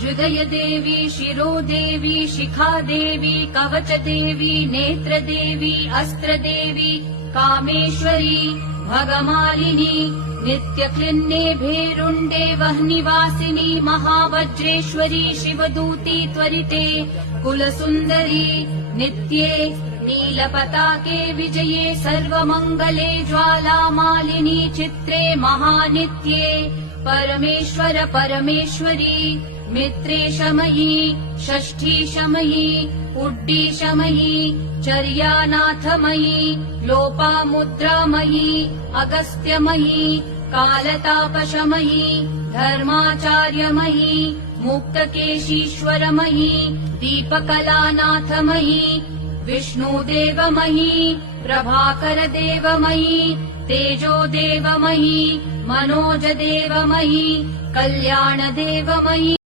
हृदय देवी, शिरो देवी, शिखा देवी, कवच देवी, नेत्र देवी, अस्त्र देवी, कामेश्वरी, भगमालिनी, नित्यक्लिन्ने भेरुण्डे वह्निवासिनी, महावज्रेश्वरी, शिवदूती त्वरिते, कुलसुन्दरी, नित्ये, नीलपताके विजये, सर्वमङ्गले, ज्वालामालिनी, चित्रे, महानित्ये, परमेश्वर परमेश्वरी, मित्रेशमयी, षष्ठीशमयी, उड्डीशमयी, चर्यानाथमयी, लोपामुद्रामयी, अगस्त्यमयी, कालतापशमयी, धर्माचार्यमयी, मुक्तकेशीश्वरमयी, दीपकलानाथमयी, विष्णुदेवमयी, प्रभाकरदेवमयी, तेजोदेवमयी, मनोजदेवमयी, कल्याणदेवमयी।